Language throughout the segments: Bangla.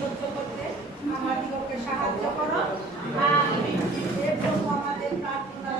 সহ্য করতে আমাদিগকে সাহায্য করো। আমিন। হে প্রভু, আমাদের প্রার্থনা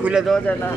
খুলে দেওয়া যায় না।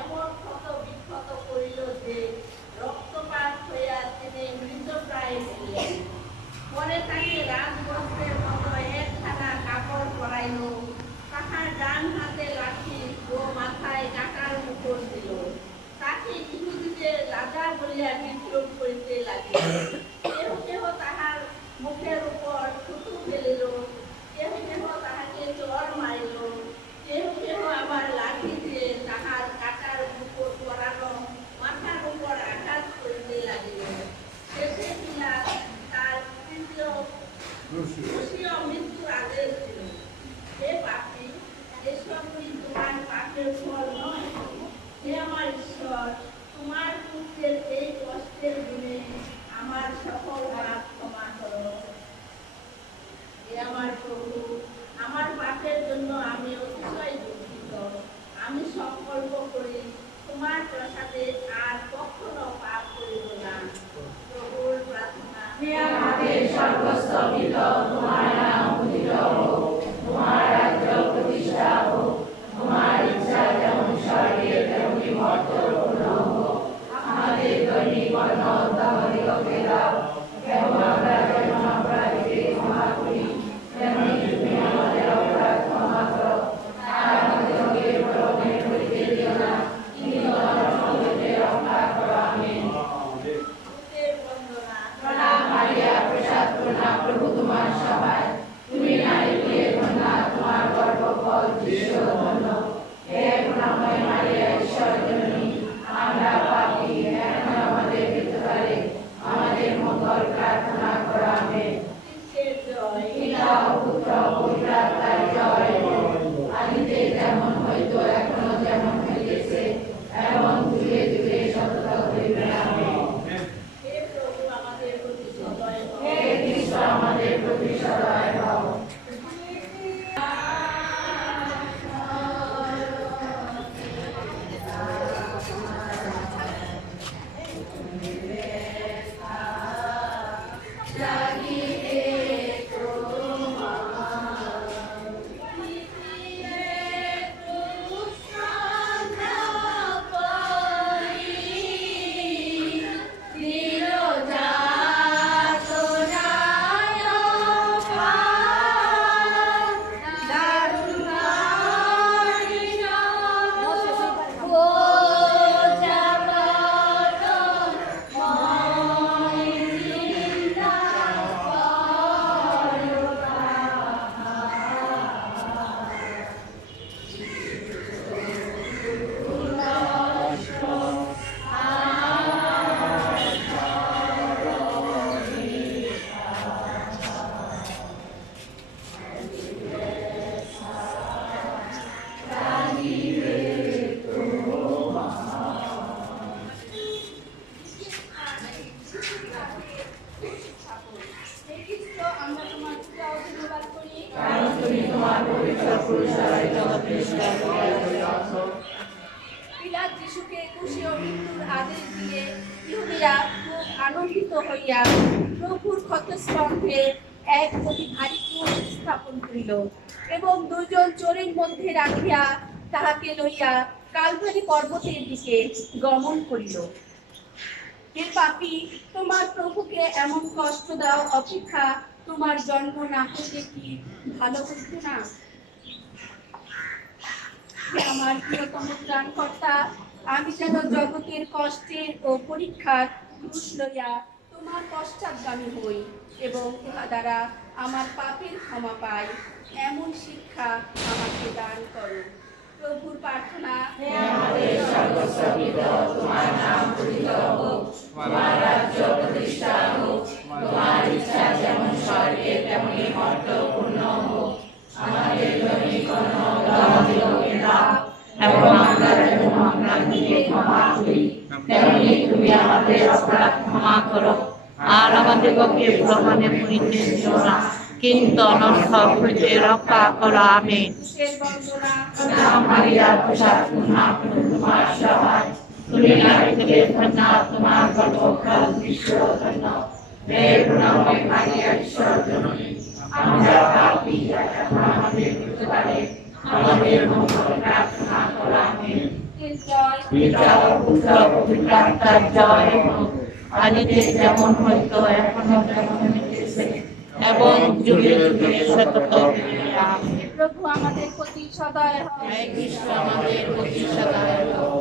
এমন ক্ষত বিক্ষত করিল যে রক্তপাত হইয়া তিনি মৃতপ্রায় হইলেন। পরে তাকে রাজবস্ত্রের মতো একখানা কাপড় পরাইল, তাহার ডান হাতে লাঠি ও মাথায় টাকার মুকুট দিল। তাকে ইহুদীদের রাজা বলিয়া বিদ্রোহ করিতে লাগিল। কেহ কেহ তাহার মুখের উপর থুতু ফেলিল, কেহ কেহ তাহাকে চড় মারিল, কেহ কেহ আবার লাঠি দিয়ে তাহার কাটার মুকুট পরানো মাথার উপর আঘাত করিতে লাগিল। শেষে পিলাত তার তৃতীয় মৃত্যুর আদেশ দিল। হে পাপী, এসব কি তোমার পাপের ফল নয়? হে আমার ঈশ্বর, তোমার পুত্রের এই কষ্টের দিনে আমার সকল পাপ ক্ষমা করো। হে আমার প্রভু, আমার পাপের জন্য আমি অতিশয় দুঃখিত। আমি সংকল্প করি তোমার প্রসাদে আর কখনো পাপ করিব না। প্রভুর প্রার্থনা। হে আমাদের সর্বস্তবিত তোমার নাম পূজিত হোক, তোমার রাজ্য প্রতিষ্ঠা হোক, তোমার ইচ্ছা যেমন স্বর্গে তেমনি মর্ত্যপূর্ণ হোক। আমাদের দৈনিক অন্ন আমাদিগকে দাও, এবং আমরা যেমন অপরাধীকে ক্ষমা করি, তেমনি তুমি আমাদের অপরাধ ক্ষমা করো। আর আমাদিগকে প্রলোভনে পড়িতে দিও না, কিন্তু অধর্ম হইতে রক্ষা করো। আমেন। প্রণাম মারিয়া, প্রসাদ পূর্ণা, প্রভু তোমার সহায়। তুমি নারীকুলে ধন্যা, তোমার গর্ভফল যিশু ধন্য। হে করুণাময় মারিয়া, ঈশ্বর জননী, আমরা পাপী, এখন আমাদের মৃত্যুকালে আমাদের মঙ্গল প্রার্থনা করো। আমেন। পিতা ও পুত্র ও পবিত্র আত্মার জয় হোক, আদিতে যেমন হইত, এখনো যেমন হইতেছে, এবং যুগে যুগে সতত হইবে। আমেন। হে প্রভু, আমাদের প্রতি সদয় হও। হে খ্রিস্ট, আমাদের প্রতি সদয় হও। হে খ্রিস্ট, আমরা তোমার পূজা ও ধন্যবাদ করি, কারণ তুমি তোমার পবিত্র ক্রুশে জগৎ-সৃষ্টা করিয়াছ। পিলাত যিশুকে ক্রুশে মৃত্যুর আদেশ দিয়ে ইহুদীরা খুব আনন্দিত হইয়া প্রভুর ক্ষতস্কন্ধে এক অতি ভারী ক্রুশ স্থাপন করিল, এবং দুইজন চোরের মধ্যে রাখিয়া তাহাকে লইয়া কালভারি পর্বতের দিকে গমন করিল। হে পাপী, তোমার প্রভুকে এমন কষ্ট দাও অপেক্ষা তোমার জন্ম না হইলে কি ভালো হইত না? হে আমার প্রিয়তম ত্রাণকর্তা, আমি যেন জগতের কষ্টের ও পরীক্ষার ক্রুশ লইয়া তোমার পশ্চাৎগামী হই, এবং উহা দ্বারা আমার পাপের ক্ষমা পাই, এমন শিক্ষা আমাকে দান করো। প্রভুর প্রার্থনা। হে আমাদের সর্বস্তবিত তোমার নাম পূজিত হোক, তোমার রাজ্য প্রতিষ্ঠা হোক, তোমার ইচ্ছা যেমন স্বর্গে তেমনি মর্ত্যপূর্ণ হোক। আমাদের দৈনিক অন্ন আমাদিগকে দাও, এবং আমরা যেমন অপরাধীকে ক্ষমা করি, তেমনি তুমি আমাদের অপরাধ ক্ষমা করো। আর আমাদিগকে প্রলোভনে পড়িতে দিও না, কিন্তু অনর্থক হইতে রক্ষা করো। আমেন। শেষ বন্দনা। মারিয়া প্রসাদ পূর্ণা প্রভু তোমার সহায়, তুমি নারীতে ধন্য, তোমার গর্ভফল যিশু ধন্য। হে করুণাময় মারিয়া, ঈশ্বর জননী, আমরা পাপী এখন আমাদের মৃত্যুকালে আমাদের মঙ্গল প্রার্থনা করো। আমেন। জয় পিতা ও পুত্র ও পবিত্র আত্মার জয় হোক, আদিতে যেমন হইত এখনো তেমন হইতেছে এবং যুগে যুগে সতত। আমেন। প্রভু আমাদের প্রতি সদয় হও। হে কৃষ্ণ আমাদের প্রতি সদয় হও।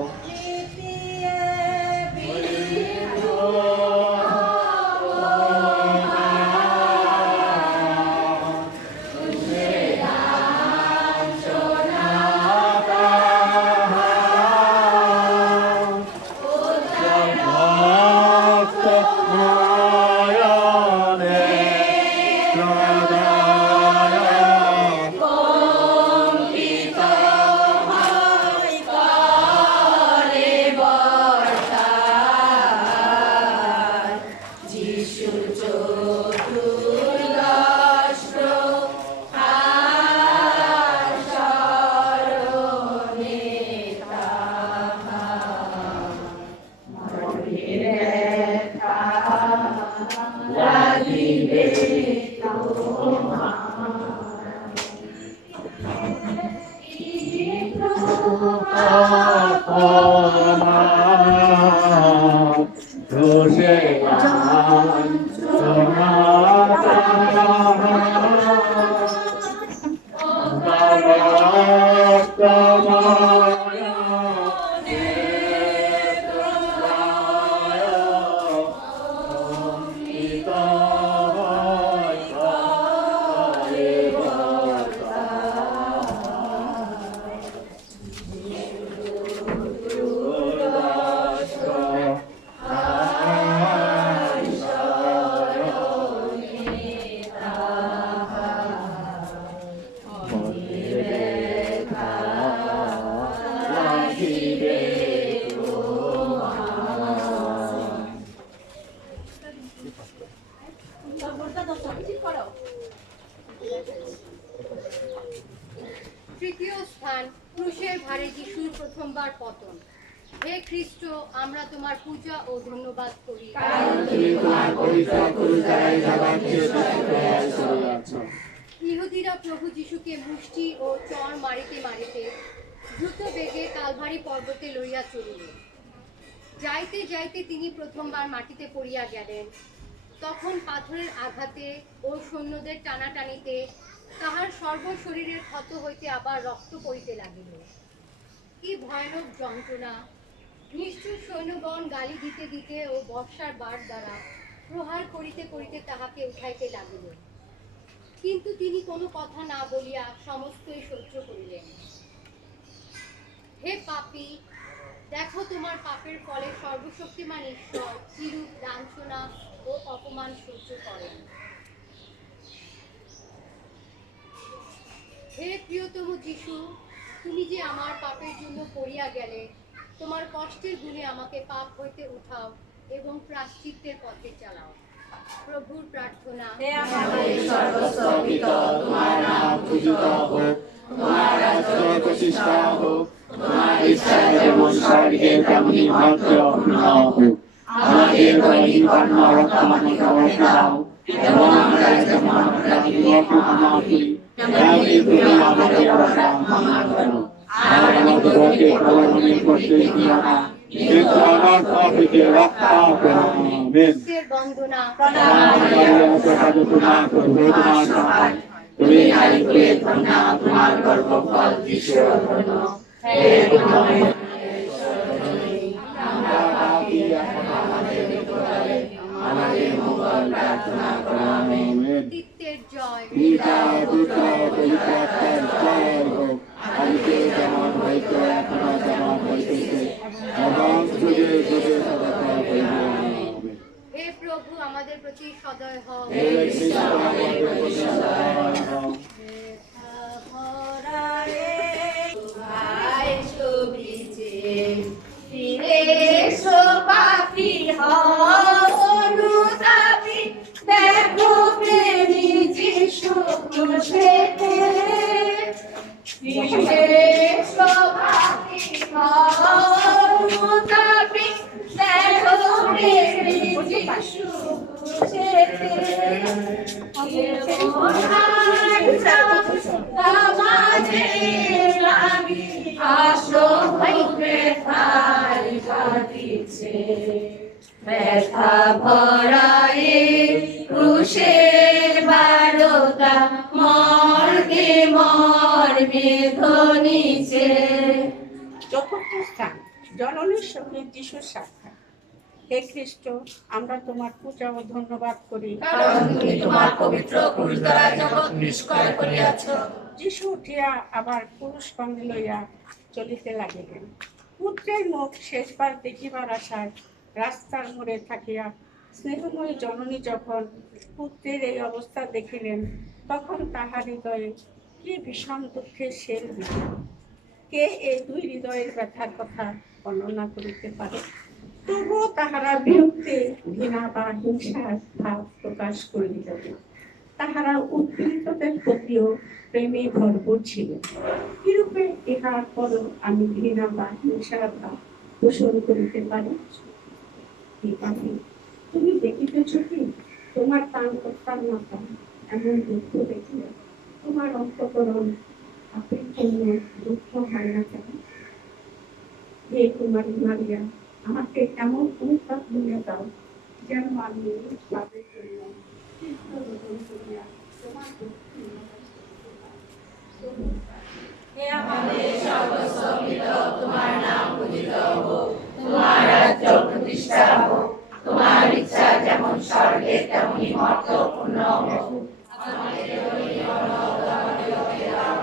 তৃতীয় স্থান, ক্রুশের ভারে যিশুর প্রথমবার পতন। হে খ্রিস্ট, আমরা তোমার পূজা ও ধন্যবাদ করি, ইহুদিরা প্রভু যিশুকে মুষ্টি ও চড় মারিতে মারিতে দ্রুত বেগে কালভারি পর্বতে লইয়া চলিল। যাইতে যাইতে তিনি প্রথমবার মাটিতে পড়িয়া গেলেন। তখন পাথরের আঘাতে ও সৈন্যদের টানাটানিতে তাহার সর্বশরীরের ক্ষত হইতে আবার রক্ত পড়িতে লাগিল। কি ভয়ানক যন্ত্রণা! নিষ্ঠুর সৈন্যগণ গালি দিতে দিতে ও বর্ষার বার দ্বারা প্রহার করিতে করিতে তাহাকে উঠাইতে লাগিল। কিন্তু তিনি কোনো কথা না বলিয়া সমস্তই সহ্য করিলেন। হে পাপী, দেখো তোমার পাপের ফলে সর্বশক্তিমান ঈশ্বর কিরূপ লাঞ্ছনা ও অপমান সহ্য করেন। হে প্রিয়তম যিশু, তুমি যে আমার পাপের জন্য পড়িয়া গেলে, তোমার কষ্টের গুণে আমাকে পাপ হইতে উঠাও এবং প্রায়শ্চিত্তের পথে চালাও। প্রভুর প্রার্থনা। হে আমাদের সর্বস্ব পিতা, তোমার নাম পূজিত হোক, তোমার রাজ্য প্রতিষ্ঠা হোক, তোমার ইচ্ছা যেমন স্বর্গে তেমনি মর্ত্যে পূর্ণ হোক। আমাদের দৈনিক কর্ম রক্ষামানি আমাকে দাও, এবং আমরা যেমন অপরাধীকে ক্ষমা করি, তেমনি তুমি আমাদের অপরাধ ক্ষমা করো। আর আমাদেরকে প্রলোভনে পড়তে দিও না, কিন্তু অনর্থক হইতে রক্ষা করো। আমেন। বন্দনা। তুমি নারীকুলে ধন্য, তোমার গর্ভফল যিশু ধন্য। হে করুণাময় আমরা পাপী এখন আমাদের মৃত্যুকালে আমাদের মঙ্গল প্রার্থনা করো। আমেন। পিতৃর জয়। পিতা পুত্র পবিত্র আত্মার জয় হোক, আদিতে যেমন হইত এখনো তেমন হইতেছে এবং যুগে যুগে সদা হইবে। আমেন। হে প্রভু, আমাদের প্রতি সদয় হও। হে খ্রিস্ট আমাদের প্রতি সদয় হও। ফিরে এসো পাপী হও অনুতাপী, দেখো প্রেমী যিশু পেতে বিশেষ সভাকে মোতাবিক দেখো প্রেমে যিশু যেতে আমাদের আমি আসো ব্যথায় বাঁধিছে ব্যথা ভরায়ে ক্রুশের বারতা মর্গে মর্মে ধ্বনিছে। চতুর্থ স্থান, জননীর সঙ্গে যিশুর সাক্ষাৎ। হে খ্রিস্ট, আমরা তোমার পূজা ও ধন্যবাদ করি, কারণ তুমি তোমার পবিত্র ক্রুশ দ্বারা জগৎ নিষ্কয় করিয়াছ। যিশু উঠিয়া আবার পুরুষ সঙ্গে লইয়া চলিতে লাগিলেন। পুত্রের মুখ শেষবার দেখিবার আশায় রাস্তার মোড়ে থাকিয়া স্নেহময়ী জননী যখন পুত্রের এই অবস্থা দেখিলেন, তখন তাহার হৃদয়ে কি ভীষণ দুঃখের শেল দিল। কে এই দুই হৃদয়ের ব্যথার কথা বর্ণনা করিতে পারে? তবুও তাহারা বিরুদ্ধে ঘৃণা বা হিংসার ভাব প্রকাশ করিল। তাহারা উৎপীড়িতদের প্রতিও প্রেমে ভরপুর ছিল। কিরূপে ইহার পরও আমি ঘৃণা বা হিংসার ভাব পোষণ করিতে পারি? তুমি দেখিতেছ কি তোমার প্রাণকর্তার মাতা এমন দুঃখ দেখিলে তোমার অন্তঃকরণ পাপের জন্য দুঃখ হয় না কেন? হে কুমারী মারিয়া, আমাকে এমন অনুতাপ হইয়া দাও যেন আমি পাপের জন্য তীর্থ রোপণ করিয়া তোমার দুঃখ হে আমাদের সর্বস্ব পিত, তোমার নাম পূজিত হোক, তোমার রাজ্য প্রতিষ্ঠা হোক, তোমার ইচ্ছা যেমন স্বর্গে তেমনি মর্ত্যপূর্ণ হোক। আমাদের দৈনিক অন্ন আমাদেরকে দাও,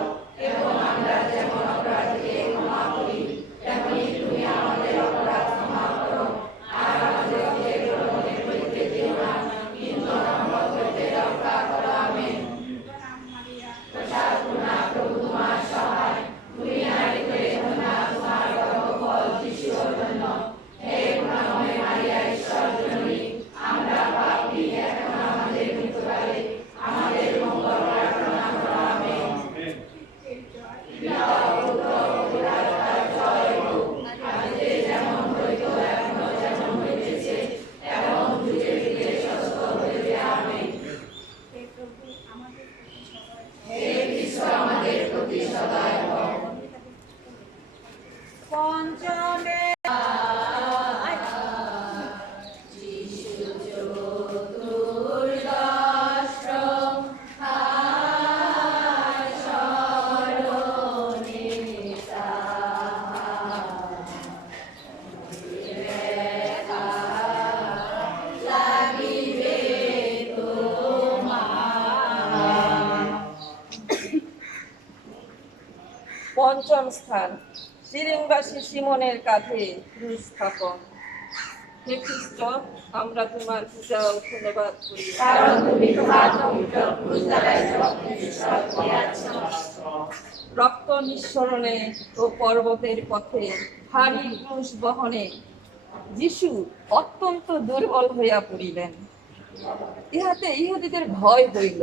এবং আমরা যেমন অপরাধীকে ক্ষমা করি, তেমনি তুমি আমাদের অপরাধ ক্ষমা করো। আর আমাদেরকে প্রলোভনে পড়িতে দিও না, কিন্তু আমাদের হইতে রক্ষা করো। আমেন। প্রসাদ পূর্ণা প্রভু তোমার সহায়, তুমি নারীতে ধন্যা, তোমার গর্ভফল যিশু ধন্য। হে করুণাময় মারিয়া, ঈশ্বর জননী, আমরা পাপী, এখন আমাদের মৃত্যুকালে আমাদের মঙ্গল প্রার্থনা করো। আমেন। পিতা ও পুত্র ও পবিত্র আত্মার জয় হোক, আদিতে যেমন হইত, এখনো যেমন হইতেছে, এবং যুগে যুগে সত্য হইবে। আমেন। হে খ্রিস্ট, আমাদের প্রতি সদয় হও। পঞ্চমে পঞ্চম স্থান, সিরিনবাসী সিমনের কাঁধে ক্রুশ স্থাপন। হে খ্রিস্ট, আমরা তোমার পূজা ও ধন্যবাদ করি, কারণ তুমি তোমার পবিত্র ক্রুশ দ্বারা জগৎ নিষ্কয় করিয়াছ। রক্ত নিঃসরণে ও পর্বতের পথে ভারী ক্রুশ বহনে যিশু অত্যন্ত দুর্বল হইয়া পড়িলেন। ইহাতে ইহুদীদের ভয় হইল,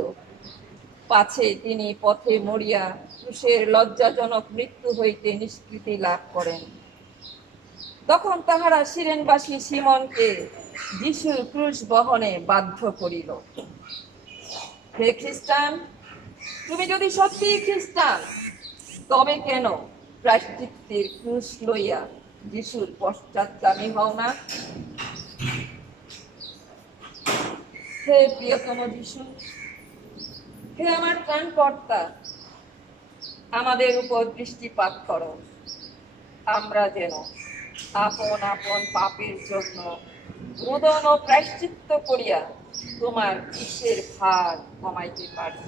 পাছে তিনি পথে মরিয়া ক্রুশের লজ্জাজনক মৃত্যু হইতে নিষ্কৃতি লাভ করেন। তখন তাহারা সিরেনবাসী সিমনকে যিশুর ক্রুশ বহনে বাধ্য করিল। হে খ্রিস্টান, তুমি যদি সত্যি খ্রিস্টান, তবে কেন প্রায়শ্চিত্তের ক্রুশ লইয়া যিশুর পশ্চাৎগামী হও না? হে প্রিয়তম যিশু, হে আমার ত্রাণকর্তা, আমাদের উপর দৃষ্টিপাত করো। আমরা যেন আপন আপন পাপের জন্য রোদন ও প্রায়শ্চিত্ত করিয়া তোমার বিশ্বের ভার কমাইতে পারি।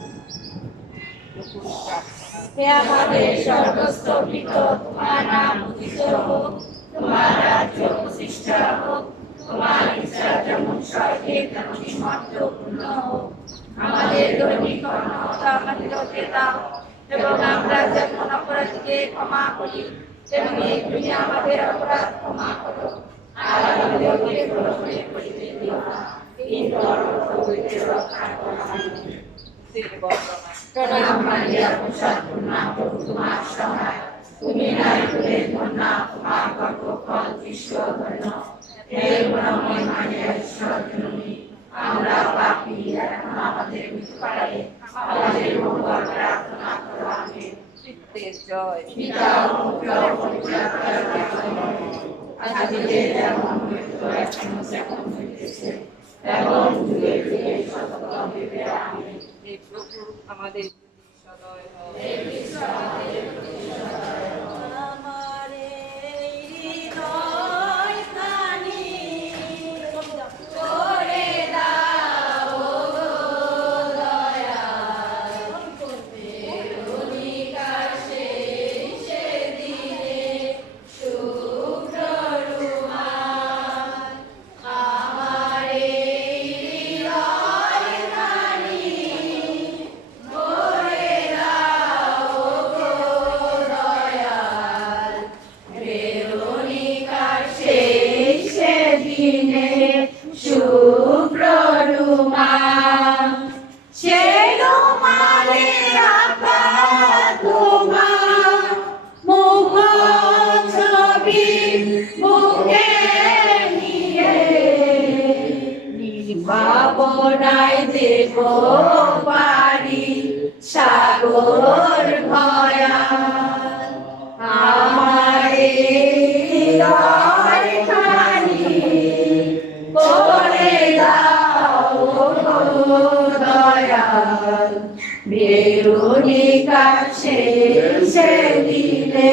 হে আমাদের স্বর্গস্থ পিত, তোমার নাম পূজিত হোক, তোমার রাজ্য প্রতিষ্ঠা হোক, তোমার ইচ্ছা যেমন স্বর্গে তেমনি মর্ত্যপূর্ণ হোক। আমাদের দৈনিক অন্ন আমাদেরকে দাও, এবং আমরা যেমন অপরাধীকে ক্ষমা করি, তেমনি তুমি আমাদের অপরাধ ক্ষমা করো। আর আমাদেরকে প্রলোভনে পড়িতে দিও না, কিন্তু আমাদের হইতে রক্ষা করো। আমেন। প্রণাম মারিয়া প্রসাদ পূর্ণা প্রভু তোমার সহায় তুমি নারীকুলে ধন্যা তোমার গর্ভফল যিশু ধন্য হে করুণাময় মারিয়া ঈশ্বর জননী আমরা পাপী এখন আমাদের মৃত্যুকালে আমাদের মঙ্গল প্রার্থনা করো আমেন। পিতৃর জয় পিতা ও পুত্র ও পবিত্র আত্মার জয়। আদিতে যেমন হইত এখন যেমন হইতেছে এবং যুগে যুগে সতত হইবে আমেন। হে প্রভু আমাদের প্রতি সদয় হও। হে কৃষ্ণ আমাদের প্রতি সদয় হও। আমার এই হৃদয় খানি করে দাও গো দয়াল। বেরুনিকার শেষে দিলে শুভ্র রুমাল। আমার এই হৃদয় খানি করে দাও গো দয়াল। বেরুনিকার শেষে দিলে শুভ্র রুমাল। সেই রুমালে আঁকা তোমার মুখ ছবি বুকে নিয়ে নির্ভাবনায় দেব পারি সাগর ভয়াল। আমার হৃদয় খানি করে দাও গো দয়াল। বেরুনিকার শেষে দিলে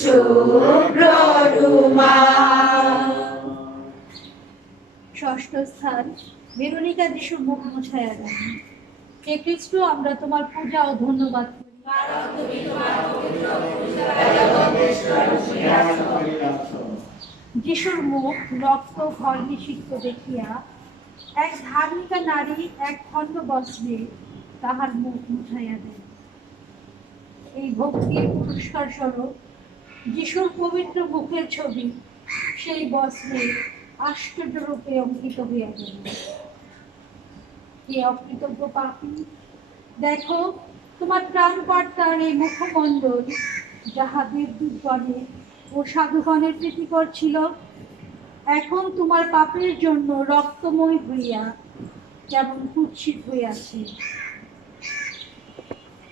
শুভ্র রুমাল। ষষ্ঠ স্থান, ভেরোনিকা যিশুর মুখ মুছাইয়া দেন। হে খ্রিস্ট, আমরা তোমার পূজা ও ধন্যবাদ করি, যিশুর মুখ রক্ত ঘর নিষিক্ত দেখিয়া এক ধার্মিকা নারী এক খণ্ড বস্ত্রে তাহার মুখ মুছাইয়া দেন। এই ভক্তির পুরস্কার স্বরূপ যিশুর পবিত্র মুখের ছবি সেই বস্ত্রে আশ্চর্যরূপে অঙ্কিত হইয়া গেল। হে অকৃতজ্ঞ পাপী, দেখো তোমার প্রাণকর্তার এই মুখমণ্ডল যাহা দেবদূতগণে ও সাধুগণের প্রীতিকর ছিল, এখন তোমার পাপের জন্য রক্তময় হইয়া যেমন কুৎসিত হইয়াছে।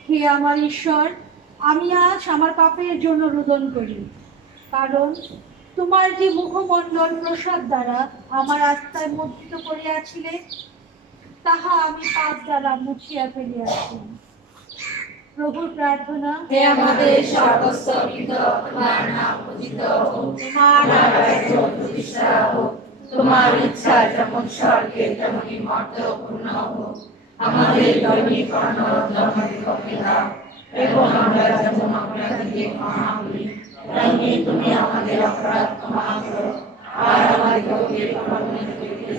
হে আমার ঈশ্বর, আমি আজ আমার পাপের জন্য রোদন করি, কারণ তোমার যে মুখমণ্ডল প্রসাদ দ্বারা আমার আত্মায় মুদ্রিত করিয়াছিলে, তাহা আমি পাপ দ্বারা মুছিয়া ফেলিয়াছি। প্রভুর প্রার্থনা। হে আমাদের সর্বস্ব পিত তোমার নাম পূজিত হোক, তোমার রাজ্য প্রতিষ্ঠা হোক, তোমার ইচ্ছা যেমন স্বর্গে তেমনি মর্তে পূর্ণ হোক। আমাদের দৈনিক অন্ন আমাদেরকে দাও, এবং আমরা যেমন অপরাধীকে ক্ষমা করি তেমনি তুমি আমাদের অপরাধ ক্ষমা করো। আর আমাদেরকে প্রলোভনে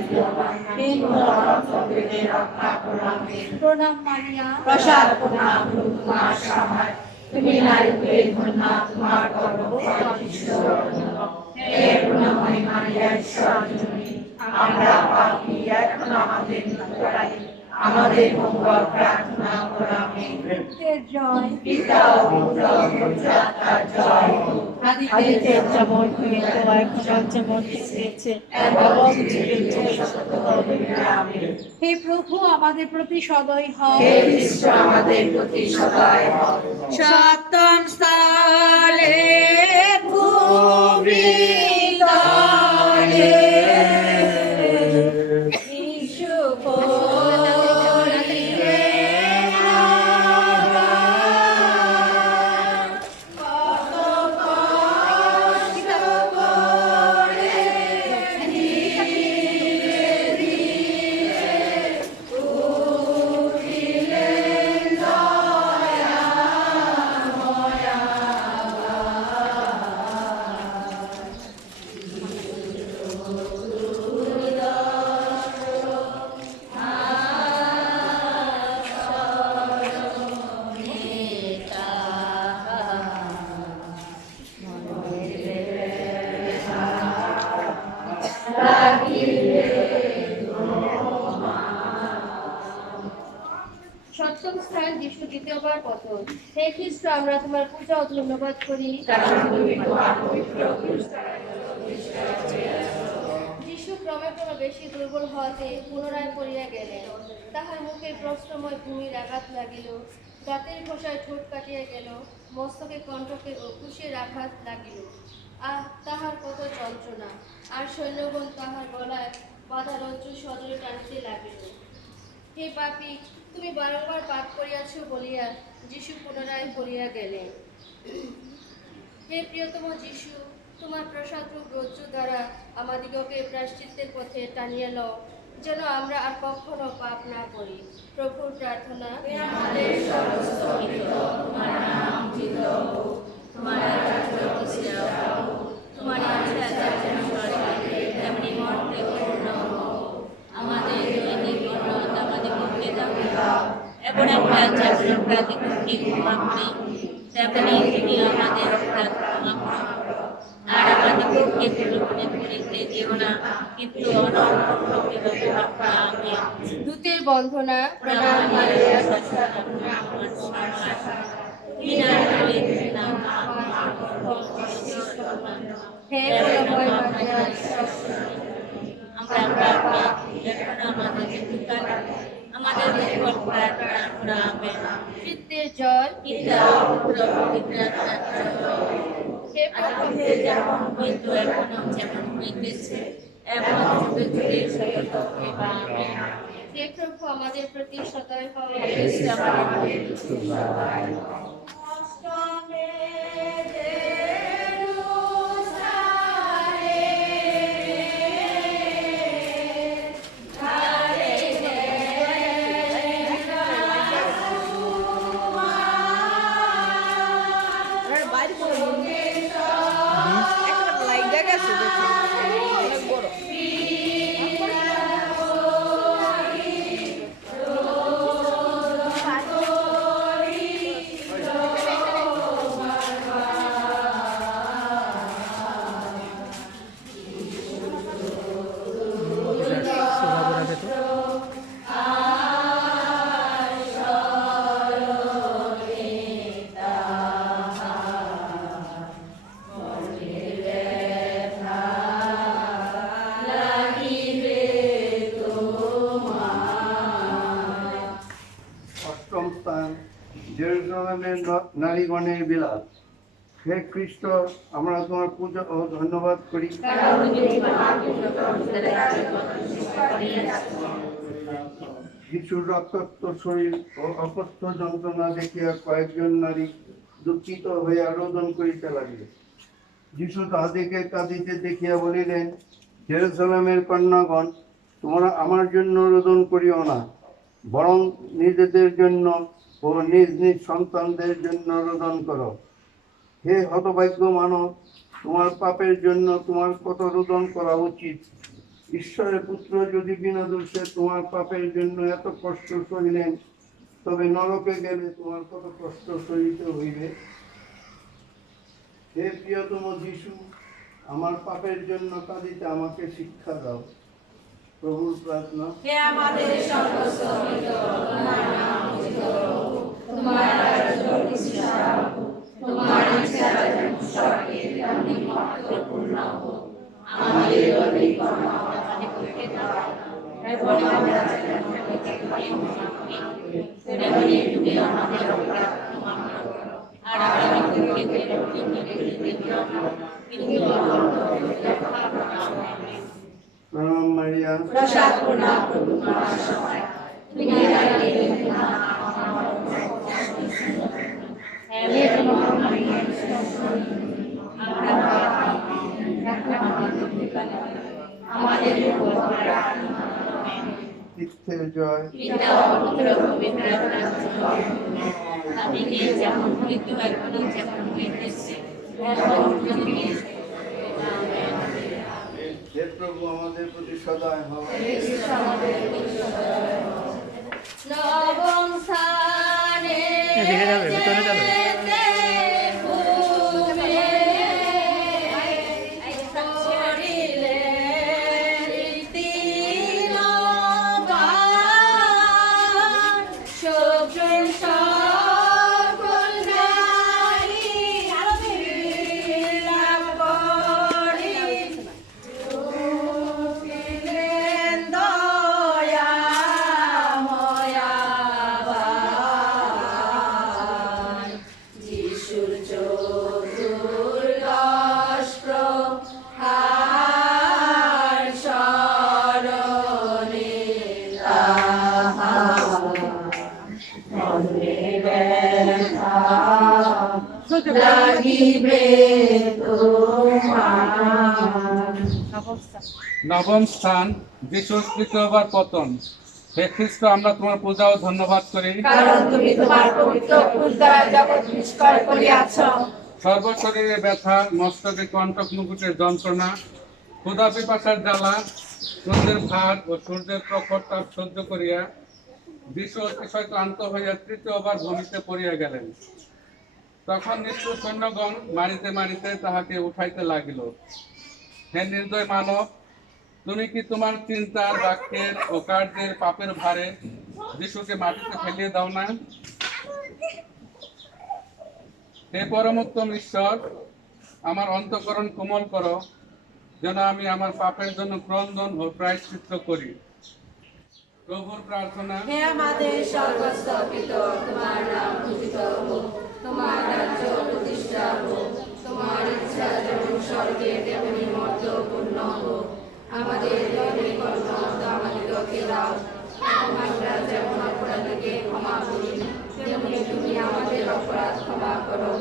দিও না, কিন্তু অনর্থকে রক্ষা করো। আমেন। প্রণাম মারিয়া, প্রসাদ পূর্ণা প্রভু তোমার সহায় তুমি নারীকুলে ধন্যা তোমার গর্ভফল যিশু ধন্য। হে করুণাময় মারিয়া ঈশ্বর জননী আমরা পাপী এখন আমাদের মৃত্যুকালে আমাদের মঙ্গল প্রার্থনা করো। আমেন। পিতৃর জয়, পিতা ও পুত্র ও পবিত্র আত্মার জয় হোক। আদিতে যেমন হইত এখন যেমন হইতেছে এবং যুগে যুগে সতত হইবে। আমেন। হে প্রভু, আমাদের প্রতি সদয় হও। হে কৃষ্ণ আমাদের প্রতি সদয় হও। সপ্তম স্থলে ভূমি তলে যিশু করিলে আঘাত, কত কষ্ট করে ধীরে ধীরে উঠিলেন দয়াময় আবার। তোমার পতন। হে খ্রিস্ট, আমরা তোমার পূজা ও ধন্যবাদ করি। যিশু ক্রমে ক্রমে বেশি দুর্বল হওয়াতে পুনরায় পড়িয়া গেলেন। তাহার মুখে প্রশ্নময় ভূমির আঘাত লাগিল, দাঁতের খোসায় ঠোঁট কাটিয়া গেল, মস্তকে কণ্ঠকে ও কুশের আঘাত লাগিল। আহ, তাহার কত যন্ত্রণা! আর সৈন্যগণ তাহার গলায় বাঁধা রজ্জু সজোরে টানিতে লাগিল। হে পাপী, তুমি বারংবার পাপ করিয়াছ বলিয়া যিশু পুনরায় পড়িয়া গেলেন। হে প্রিয়তম যিশু, তোমার প্রসাদরূপ রজ্জু দ্বারা আমাদিগকে প্রায়শ্চিত্তের পথে টানিয়া লও, যেন আমরা আর কখনো পাপ না করি। প্রভুর প্রার্থনা। আমাদের দৈনিক রোজ আমাদের দাও এবং আমরা যাদের অপরাধী ক্ষমা করি, তেমনি তুমি আমাদের অপরাধ ক্ষমা করো। আর আমাদেরকে প্রলোভনে পরিতে দিও না, কিন্তু অনর্থকে রক্ষা করো। আমেন। দূতের বন্ধনা। প্রণাম মারিয়া, সর্বশক্তিমান আমার সমাজ, বিনার হলে নাম আমার সম্মান। হে করুণাময় মারিয়া, আমরা পাপী, এখন আমাদের মৃত্যুকালে আমাদের উপর প্রার্থনা করো। আমেন। চিত্তের জল। পিতা ও পুত্র ও পবিত্র আত্মার জয়। হে প্রভু, আগে যেমন হইত এখনো যেমন হইতেছে এবং যুগে যুগে সতত হইবে। আমেন। হে প্রভু, আমাদের প্রতি সদয় হও। খ্রিস্ট আমাদের অষ্টম স্থান, জেরুজালেমের নারীগণের বিলাপ। হে খ্রিস্ট, আমরা তোমার পূজা ও ধন্যবাদ করি। যিশুর রক্তাক্ত শরীর ও অকথ্য যন্ত্রণা দেখিয়া কয়েকজন নারী দুঃখিত হইয়া রোদন করিতে লাগিল। যিশু তাহাদিকে কাঁদিতে দেখিয়া বলিলেন, জেরুজালেমের কন্যাগণ, তোমরা আমার জন্য রোদন করিও না, বরং নিজেদের জন্য ও নিজ নিজ সন্তানদের জন্য রোদন করো। হে হতভাগ্য মানব, তোমার পাপের জন্য তোমার কত রোদন করা উচিত। ঈশ্বরের পুত্র যদি বিনা দোষে তোমার পাপের জন্য এত কষ্ট সহিলেন, তবে নরকে গেলে তোমার কত কষ্ট সহিতে হইবে। হে প্রিয়তম যিশু, আমার পাপের জন্য কাঁদিতে আমাকে শিক্ষা দাও। প্রভুর প্রার্থনা। হে আমাদের সর্বস্বমিত, তোমার নাম পূজিত হোক, তোমার রাজ্য প্রতিষ্ঠা হোক, তোমার ইচ্ছা যেমন স্বর্গে তেমনি মর্ত্যপূর্ণ হোক। আমাদের দৈনিক কর্ম আমাদেরকে দাও, এবং আমরা যাদের অপরাধী তেমনি তুমি আমাদের অপরাধ ক্ষমা করো। আর আমাদেরকে প্রলোভনে পরিতে দিও না, কিন্তু অনর্থকে রক্ষা করো। আমেন। প্রণাম মারিয়া, প্রসাদপূর্ণ প্রভু তোমার সহায়, তুমি দাঁড়িয়ে না হে তোমার মারিয়া, আমরা পাপী, এখন আমাদের মৃত্যুকালে আমাদের উপর প্রার্থনা করো। আমেন। তীর্থের জয়। পিতা ও পুত্র ও পবিত্র আত্মার জয়। আগে যেমন হইত এখনো যেমন হইতেছে এবং যুগে যুগে সতত হইবে। আমেন। হে প্রভু, আমাদের প্রতি সদয় হও। নবম স্থানে লাগিবে তোমার। নবম স্থান যিশুর তৃতীয়বার পতন। হে খ্রিস্ট, আমরা তোমার পূজা ও ধন্যবাদ করি, কারণ তুমি তোমার পবিত্র ক্রুশ দ্বারা জগৎ নিষ্কর করিয়াছ। সর্বশরীরে ব্যথা, মস্তকে কণ্টক মুকুটের যন্ত্রণা, ক্ষুধা পিপাসার জ্বালা, সূর্যের ভার ও সূর্যের প্রখর তাপ সহ্য করিয়া যিশু অতিশয় ক্লান্ত হইয়া তৃতীয়বার ভূমিতে পড়িয়া গেলেন। তখন নিষ্ঠুর সৈন্যগণ মারিতে মারিতে তাহাকে উঠাইতে লাগিল। হে নির্দয় মানব, তুমি কি তোমার চিন্তার, বাক্যের ও কার্যের পাপের ভারে যিশুকে মাটিতে ফেলিয়ে দাও না? হে পরমোত্তম ঈশ্বর, আমার অন্তঃকরণ কোমল করো, যেন আমি আমার পাপের জন্য ক্রন্দন ও প্রায়শ্চিত্ত করি। প্রভুর প্রার্থনা। হে আমাদের স্বর্গস্থ পিতা, তোমার নাম পূজিত হোক, তোমার রাজ্য প্রতিষ্ঠা হোক, তোমার ইচ্ছা যেমন স্বর্গে তেমনি মর্তে পূর্ণ হোক। আমাদের দৈনিক কর্ম আমাদিগকে দাও, এবং আমরা যেমন অপরাধীকে ক্ষমা করি, তেমনি তুমি আমাদের অপরাধ ক্ষমা করো।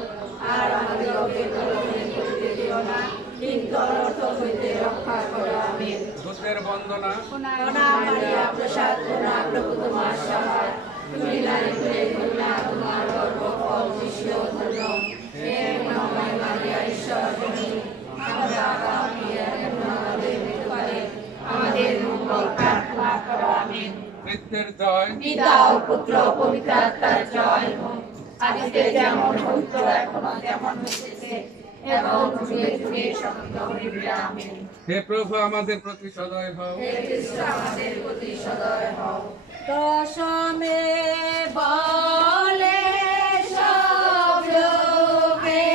আর আমাদিগকে প্রলোভনে পড়িতে দিও না, কিন্তু অনর্থ হইতে রক্ষা করো। আমেন। দূতের বন্দনা। প্রণাম মারিয়া, প্রসাদ পূর্ণা, প্রভু তোমার সহায়। তুমি নারীকুলে কন্যা, তোমার গর্ভফল যিশু ধন্য। হে করুণাময় মারিয়া, ঈশ্বর জননী, আমরা পাপী এখন আমাদের মৃত্যুকালে আমাদের মঙ্গল প্রার্থনা করো। আমেন। কৃত্যের জয়। পিতা ও পুত্র ও পবিত্র আত্মার জয় হোক, আদিতে যেমন হইত এখনো তেমন হইতেছে, এবং যুগে যুগে সত্য হইবে। আমেন। হে প্রভু, আমাদের প্রতি সদয় হও। হে খ্রিস্ট, আমাদের প্রতি সদয় হও। দশমে বলে সব লোকে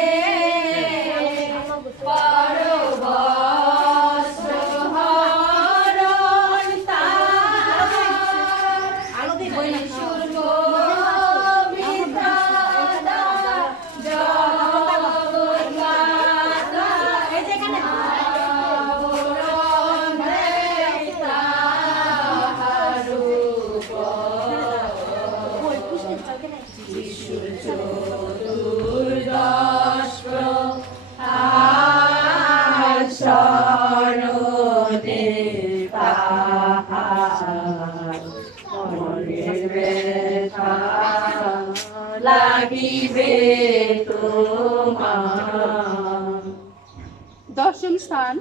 পরবস্ত্র হরণ তার, যিশুর পবিত্রতা জগন্মাতা আবরণ দেয় তাহার উপর। যিশুর চতুর্দশ প্রহার শরণে তাহার মনের ব্যথা লাগিবে তোমার। দশম স্থান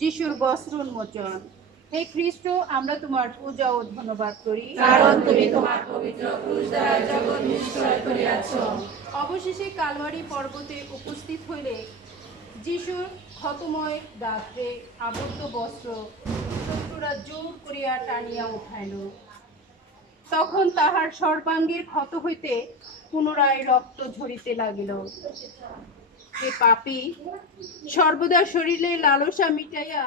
যিশুর বস্ত্র উন্মোচন। হে খ্রিস্ট, আমরা তোমার পূজা ও ধন্যবাদ করি, কারণ তুমি তোমার পবিত্র ক্রুশ দ্বারা জগৎ নিষ্কর করিয়াছ। অবশেষে কালভারি পর্বতে উপস্থিত হইলে যিশুর ক্ষতময় দাঁতে আবদ্ধ বস্ত্র শত্রুরা জোর করিয়া টানিয়া উঠাইল। তখন তাহার সর্বাঙ্গীর ক্ষত হইতে পুনরায় রক্ত ঝরিতে লাগিল। হে পাপী, সর্বদা শরীরে লালসা মিটাইয়া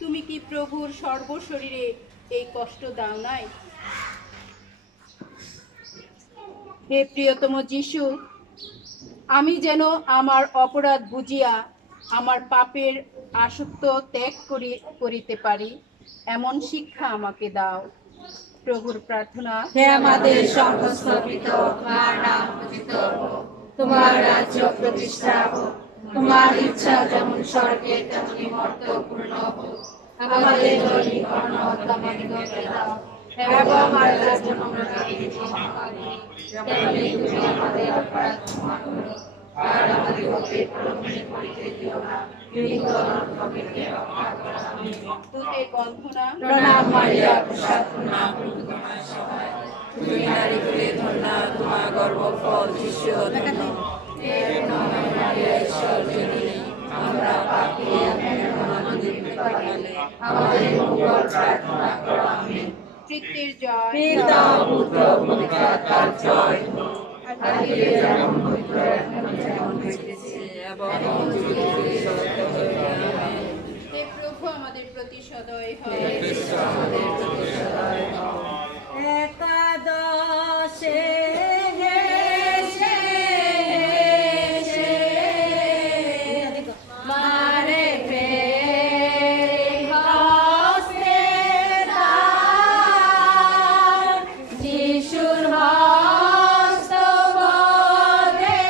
তুমি কি প্রভুর সর্বশরীরে এই কষ্ট দাও নাই? হে প্রিয়তম যিশু, আমি যেন আমার অপরাধ বুঝিয়া আমার পাপের আসক্ত ত্যাগ করিতে পারি, এমন শিক্ষা আমাকে দাও। প্রভুর প্রার্থনা। হে আমাদের স্বর্গস্থ পিতা, তোমার নাম পূজিত হোক, তোমার রাজ্য প্রতিষ্ঠা হোক, তোমার ইচ্ছা যেমন স্বর্গে তেমনি মর্তে পূর্ণ হোক। আমাদের দৈনিক অন্ন আমাদিগকে দাও, এবং আমরা যেমন অপরাধীকে ক্ষমা করি, তেমনি তুমি আমাদের অপরাধ ক্ষমা করো। আর আমাদিগকে প্রলোভনে পড়িতে দিও না, কিন্তু অনর্থ হইতে রক্ষা করো। আমেন। দূতের বন্ধনা। প্রণাম মারিয়া, প্রসাদ পূর্ণা, প্রভু তোমার সহায়। তুমি নারীকুলে ধন্যা, তোমার গর্ভফল যিশু ধন্য। হে করুণাময় মারিয়া, ঈশ্বর জননী, আমরা পাপী এখন আমাদের মৃত্যুকালে আমাদের মঙ্গল প্রার্থনা করো। আমেন। তৃতীয় জয়। পিতা পুত্র পবিত্র আত্মার জয় হোক, আদিতে যেমন হইত এখনো যেমন হইতেছে, এবং যুগে যুগে সত্য হইবে। আমেন। হে প্রভু, আমাদের প্রতি সদয় হে হয়। খ্রিস্ট, আমাদের প্রতি সদয় হও। একাদশে হেসে হেসে মারে হস্তে তার, যিশুর হস্ত পদে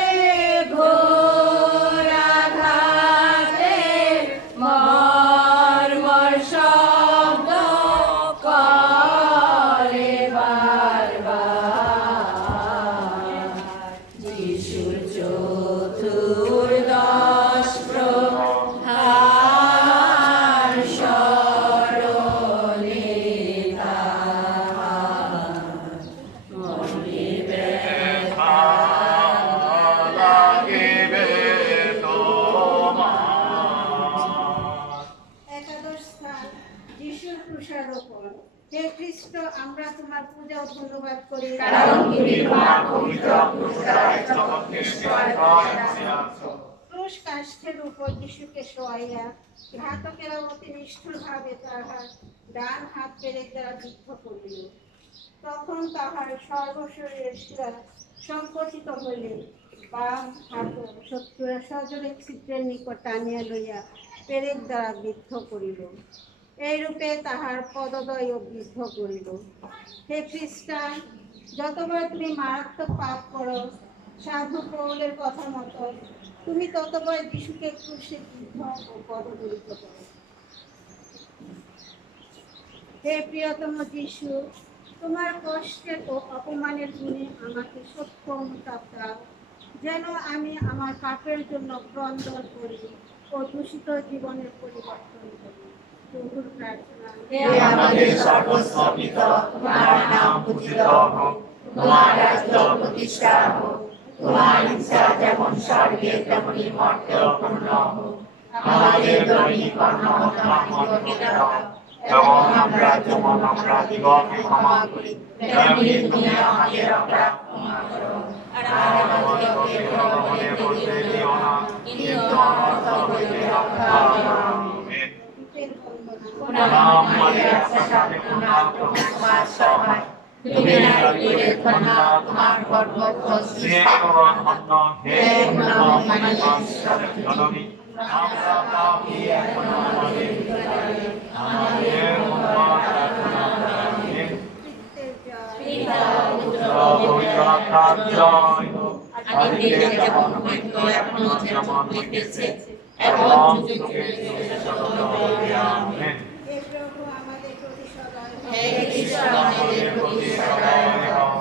চতুর্দশ প্রহার স্মরণে তাহার মনে ব্যথা লাগিবে তোমার। একাদশ স্থান যিশুর ক্রুশারোপণ। হে খ্রিস্ট, আমরা তোমার পূজা ও ধন্যবাদ করি, কারণ তুমি তোমার পবিত্র ক্রুশ দ্বারা জগৎকে বিস্ময় করিয়াছ। ক্রুশ কাষ্ঠের উপর যিশুকে শোয়াইয়া ঘাতকেরা অতি নিষ্ঠুর ভাবে তাহার ডান হাত পেরেক দ্বারা বিদ্ধ করিল। তখন তাহার সর্বশরীরের শিরা সংকোচিত হইলে বাম হাত শত্রুরা সজোরে ছিদ্রের নিকট টানিয়া লইয়া পেরেক দ্বারা বিদ্ধ করিল। এইরূপে তাহার পদদ্বয় বিদ্ধ করিল। হে খ্রিস্টান, যতবার তুমি মারাত্মক পাপ করো সাধু পৌলের কথা মতো, তুমি ততবার যিশুকে ক্রুশে বিদ্ধ ও পদদলিত করো। হে প্রিয়তম যিশু, তোমার কষ্টের ও অপমানের গুণে আমাকে সত্য অনুতাপ দাও, যেন আমি আমার পাপের জন্য ক্রন্দন করি ও দূষিত জীবনের পরিবর্তন করি। প্রভুর প্রার্থনা। হে আমাদের সর্বস্ব পিতা, তোমার নাম পূজিত হোক, তোমার রাজ্য প্রতিষ্ঠা হোক, তোমার ইচ্ছা যেমন স্বর্গে তেমনি মর্তে পূর্ণ হোক। আমাদের দৈনিক অন্নদানকে দাও, এবং আমরা যেমন অপরাধীগণকে ক্ষমা করি, তেমনি তুমি আমাদের অপরাধ ক্ষমা করো। আর আমাদেরকে প্রলোভনে পড়তে দিও না, কিন্তু অনর্থ হইতে রক্ষা করো। আমেন। প্রণাম মারিয়া, সাথে প্রণাম তোমার সহায়, তুমি নারীদের ধন্য, তোমার গর্ভফল শ্রীকরণ ধন্য, হে করুণাময়ী জননী, আমরা পাপী এখনো আমাদের ভিতরে, আমাদের উন্মাদ প্রার্থনা করো। আমেন। পিতা পুত্র পবিত্র আত্মার জয় হোক। আদিতে যেমন হইত, এখনো যেমন হইতেছে, এবং যুগে যুগে সর্বদা। আমেন। হে প্রভু, আমাদের প্রতি সদয় হও। হে খ্রিস্ট, আমাদের প্রতি সদয় হও।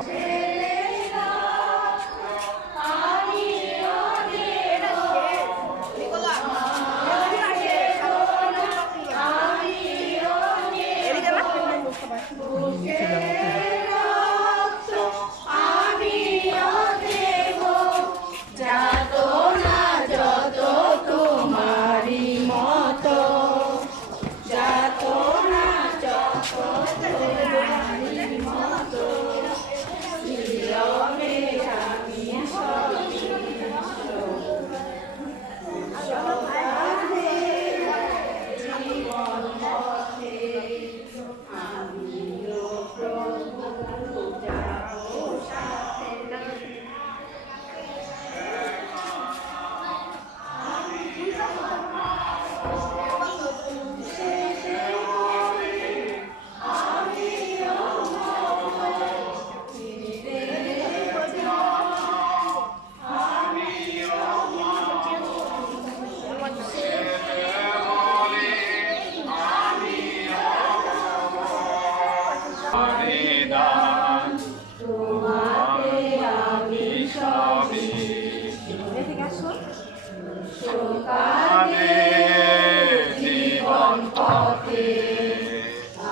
জীবন পথে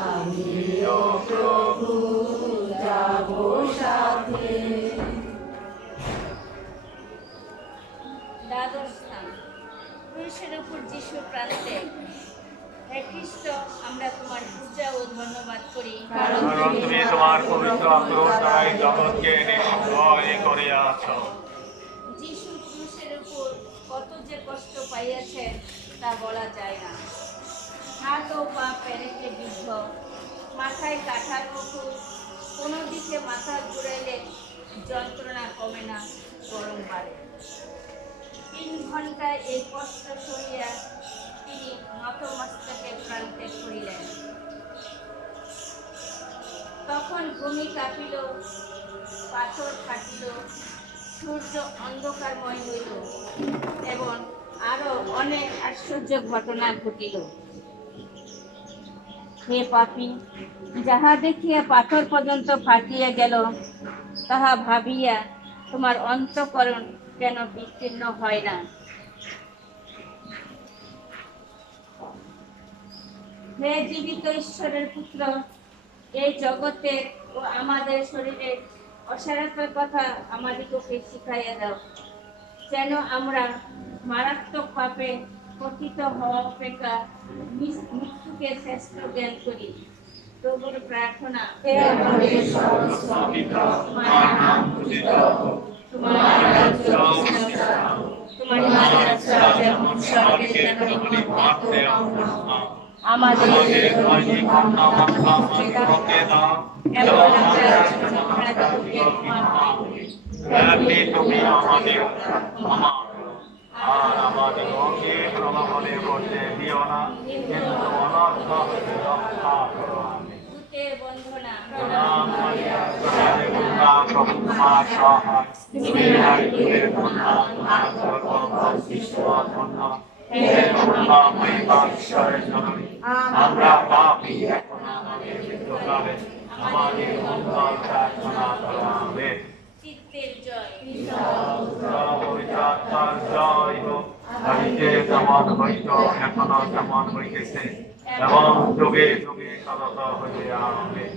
আমিও প্রভু যাব সাথে। দ্বাদশ স্থান ক্রুশের উপর যিশুর প্রান্তে। হে খ্রিস্ট, আমরা তোমার পূজা ও ধন্যবাদ করি, কারণ কারণ তুমি তোমার পবিত্র ক্রোশ দ্বারাই জগৎকে নির্ভয় করিয়াছ। যিশু ক্রুশের উপর কত যে কষ্ট পাইয়াছেন তা বলা যায় না। হাত ও পা পেরেকে বিদ্ধ, মাথায় কাঠার মুকুট, কোনো দিকে মাথা ঘুরাইলে যন্ত্রণা কমে না, গরম বাড়ে। 3 ঘন্টা এই কষ্ট সহিয়া তিনি নতমস্তকে প্রান্তে করিলেন। তখন ভূমি কাঁপিল, পাথর ফাটিল, সূর্য অন্ধকারময় হইল, এবং আরো অনেক আশ্চর্য ঘটনা ঘটিল। হে পাপী, যাহা দেখিয়া পাথর পর্যন্ত ফাটিয়া গেল, তাহা ভাবিয়া তোমার অন্তঃকরণ কেন বিচ্ছিন্ন হয় না? হে জীবিত ঈশ্বরের পুত্র, এই জগতে ও আমাদের শরীরে অসারতার কথা আমাদিগকে শিখাইয়া দাও, যেন আমরা মারাত্মক পাপে পতিত হওয়া অপেক্ষা মৃত্যুকে শ্রেষ্ঠ জ্ঞান করি। প্রভুর প্রার্থনা, হে আমাদের সমস্ত পিতা, তোমার নাম পূজিত হোক, তোমার রাজ্য প্রতিষ্ঠিত হোক, তোমার ইচ্ছা যেমন স্বর্গে তেমনি ভূমিতে হোক। আমাদের দৈনিক অন্ন আমাদেরকে দাও, এবং আমাদেরকে ক্ষমা করি, যাতে তুমি আমাদের ক্ষমা করো। আর আমাদিগকে প্রলোভনে পড়তে দিও না, কিন্তু অনর্থ হইতে রক্ষা করো। আমিন। দূতের বন্দনা, প্রণাম মারিয়া, প্রসাদে পূর্ণা, প্রভু তোমার সহায়। তুমি নারীদের কন্যা, তোমার গর্ভফল যিশু ধন্য। হে করুণাময়ী ঈশ্বরের জননী, আমরা পাপী, এখন আমাদের মৃত্যুকালে আমাদের মঙ্গল প্রার্থনা করো। আমিন। চিত্তের জয়, পবিত্র আত্মার জয় হোক, আদিতে যেমন হইত, এখনো তেমন হইতেছে, এবং যুগে যুগে সতত হইতে আমিন।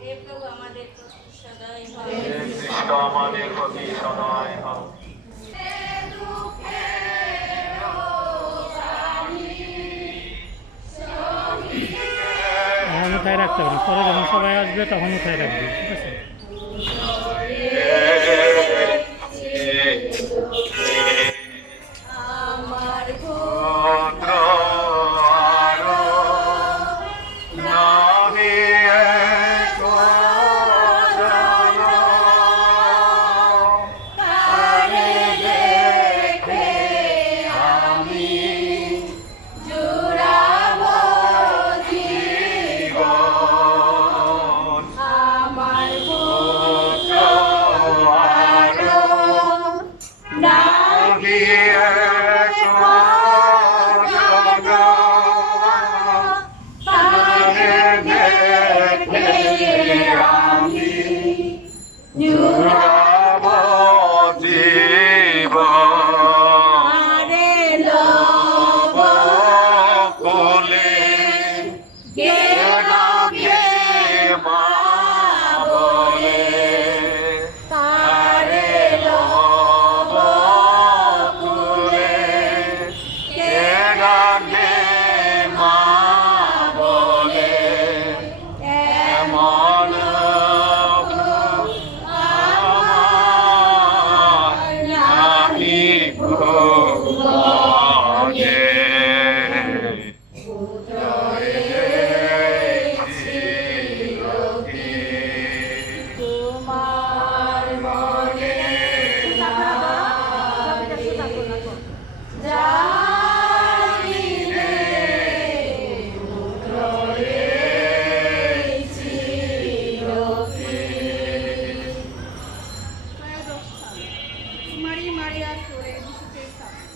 হে প্রভু আমাদের প্রতি সদয় হও। হে খ্রিস্ট আমাদের প্রতি সদয় হও। এখন উঠায় রাখতে হবে না, পরে যখন সবাই আসবে তখন উঠায় রাখবে, ঠিক আছে? আমার পুত্র আরো নাহি এক জানো, তারে দেখে আমি জুড়াবো জীবন। আমার পুত্র আরো নাহি এক জানো, তারে দেখে আমি জুড়াবো জীবন। লব কোলে কে নামে মা বলে, তারে লব কোলে কে নামে মা বলে। এমন আমার নাহি ভুলে। তোমার মনে জানি রে পুত্র রে তোমারই মারিয়ার চোরে যিশুকে স্থাপন।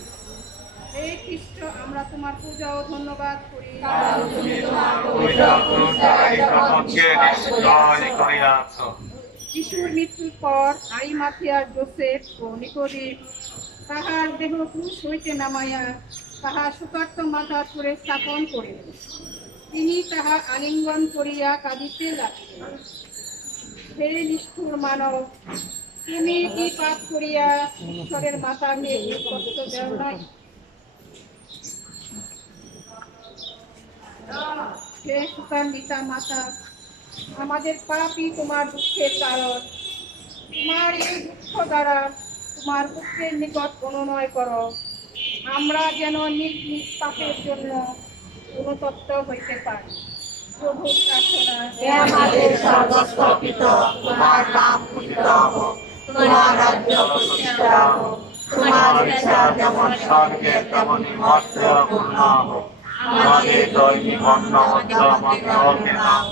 হে খ্রিস্ট, আমরা তোমার পূজা ও ধন্যবাদ করি। তুমি তোমার পবিত্র পুরুষায় জগৎকে নিশ্চয় করিয়াছ। যিশুর মৃত্যুর পর আরিমাথিয়ার যোসেফ ও নিকোদিম তাহার দেহ ক্রুশ হইতে নামাইয়া তাহার সুকার্ত মাথার করে স্থাপন করিলেন। তিনি তাহা আলিঙ্গন করিয়া কাঁদিতে লাগিলেন। হে নিষ্ঠুর মানব, তুমি কি পাপ করিয়া ঈশ্বরের মাতাকে এই কষ্ট দেও নাই? হে সুকান্বিতা মাতা, আমাদের পাপই তোমার দুঃখের কারণ। তোমার এই দুঃখ দ্বারা তোমার পুত্রের নিকট অনুনয় করো, আমরা যেন নিজ নিজ পাপের জন্য অনুতপ্ত হইতে পারি। প্রভু প্রার্থনা, হে আমাদের সর্বস্থপিত, তোমার নাম পূজিত হোক, তোমার রাজ্য প্রতিষ্ঠিত হোক, তোমার ইচ্ছা যেমন স্বর্গে তেমনি মর্তে পূর্ণ হোক। আমাদের দৈনিক অন্ন আমাদেরকে দাও,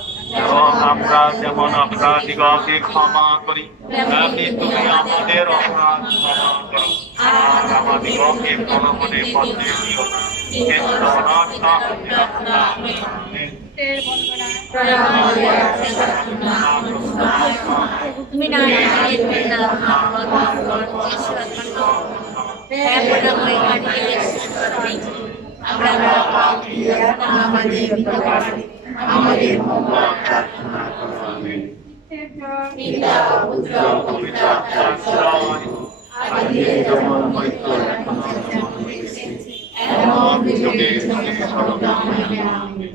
এবং আমরা যেমন অপরাধীগকে ক্ষমা করি, তেমনি তুমি আমাদের অপরাধ ক্ষমা করো। আর আমাদিগকে প্রলোভনে পড়তে দিও না, কিন্তু অনর্থ হইতে রক্ষা করো। আমিন। নৃত্যের বন্দনা তুমি নারায়ণের বেলা আমরা আমাদের আমাদের মঙ্গল প্রার্থনা করো আমিন। পিতা পুত্র পবিত্র আত্মার জয় আদিতে যেমন হইত এখন যেমন হইতেছে এবং যুগে যুগে সর্বকালে আমিন।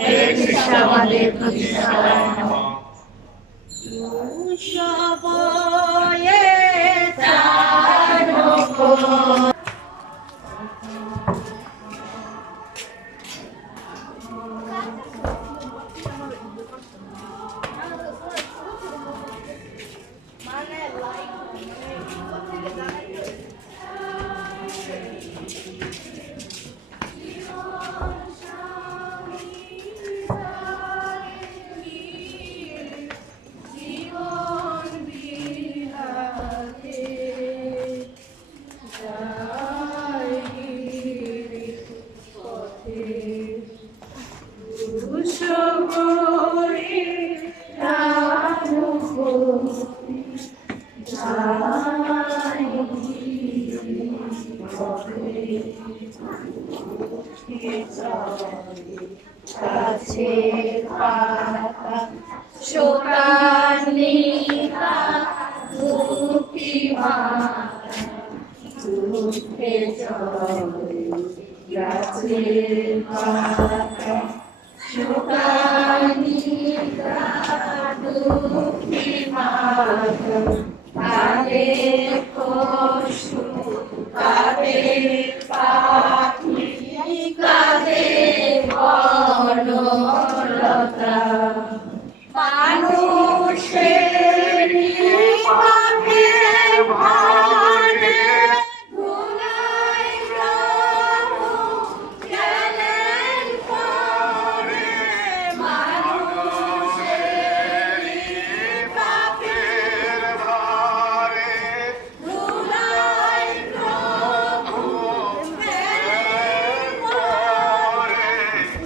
হে খ্রিস্ট আমাদের প্রতি সদয় হও। সবয়ে তার শোকান্বিতা দুঃখী মাতা দুঃখে গাছের পাতা শোকান্বিতা দুঃখী মাতা তাদের পশু তাদের পাখি তাদের বনলতা মানুষের পাখে ভানে ধুলাই প্রভু গেলেন পরে মানুষের পাখে ধুলাই প্রভু গেলেন পরে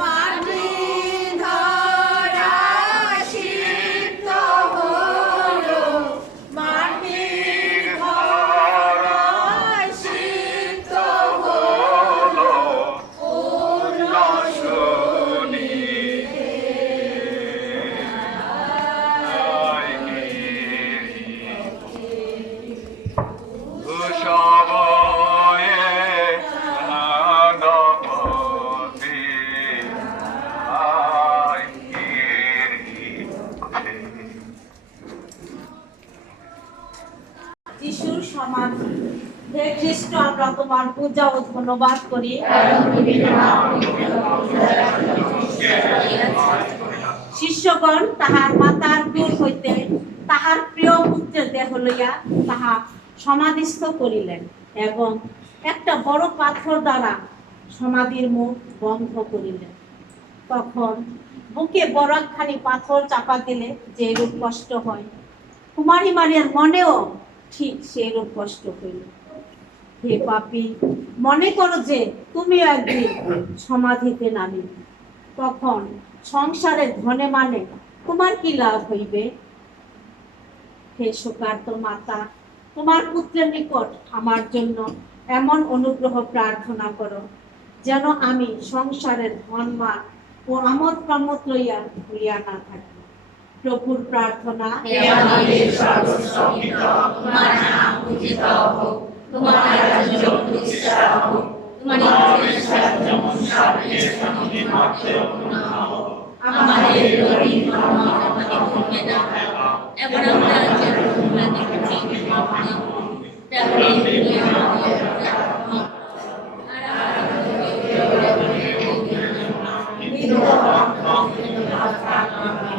মাটি ধরা সিক্ত হলো মাটির ধরা সিক্ত হলো পূর্ণ যিশুর সমাধি। হে খ্রিস্ট, আমরা তোমার পূজা ও ধন্যবাদ করি। শিষ্যগণ তাহার মাতার দূর হইতে তাহার প্রিয় পুত্রের দেহ লইয়া তাহা সমাধিস্থ করিলেন এবং একটা বড় পাথর দ্বারা সমাধির মুখ বন্ধ করিলেন। তখন বুকে বড় একখানি পাথর চাপা দিলে যেরূপ কষ্ট হয়, কুমারী মারিয়ার মনেও ঠিক সেরূপ কষ্ট হইল। হে পাপী, মনে করো যে তুমিও একদিন সমাধিতে নামিবে, তখন সংসারের ধনে মানে তোমার কি লাভ হইবে? হে শোকার্ত মাতা, তোমার পুত্রের নিকট আমার জন্য এমন অনুগ্রহ প্রার্থনা করো যেন আমি সংসারের ধনমান ও আমোদ প্রমোদ লইয়া ভুলিয়া না থাকি। প্রভুর প্রার্থনা। হে আমাদের সর্বস্ব পিতা, তোমার নাম পূজিত হোক, তোমার রাজ্য প্রতিষ্ঠা হোক, তোমার ইচ্ছা যেমন স্বর্গে তেমনি মর্ত্যেও হোক। আমাদের দৈনিক কর্ম আমাদেরকে দাও, এবং আমরা যেমন তোমাদেরকে চিনি তেমনি আমাদের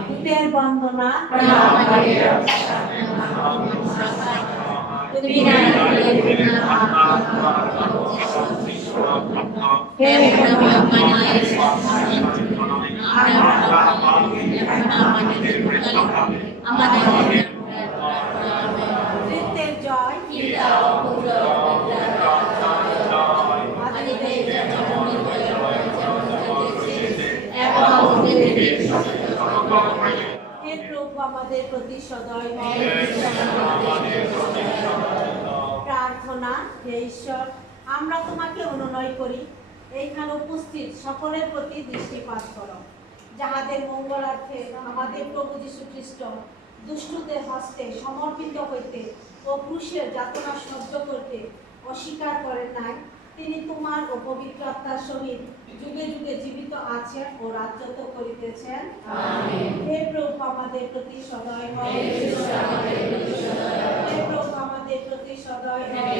ভূতের বন্দনা। ভূতের জয়। প্রতি সদয় প্রার্থনা। হে ঈশ্বর, আমরা তোমাকে অনুনয় করি, এইখানে উপস্থিত সকলের প্রতি দৃষ্টিপাত করো, যাহাদের মঙ্গলার্থে আমাদের প্রভু যীশু খ্রিস্ট দুষ্টদের হস্তে সমর্পিত হইতে ও ক্রুশের যাতনা সহ্য করতে অস্বীকার করেন নাই, তিনি তোমার ও পবিত্র আত্মার সহিত যুগে যুগে জীবিত আছেন ও রাজত্ব করিতেছেন। হে প্রভু আমাদের প্রতি সদয় হও। হে প্রভু আমাদের প্রতি সদয় হও।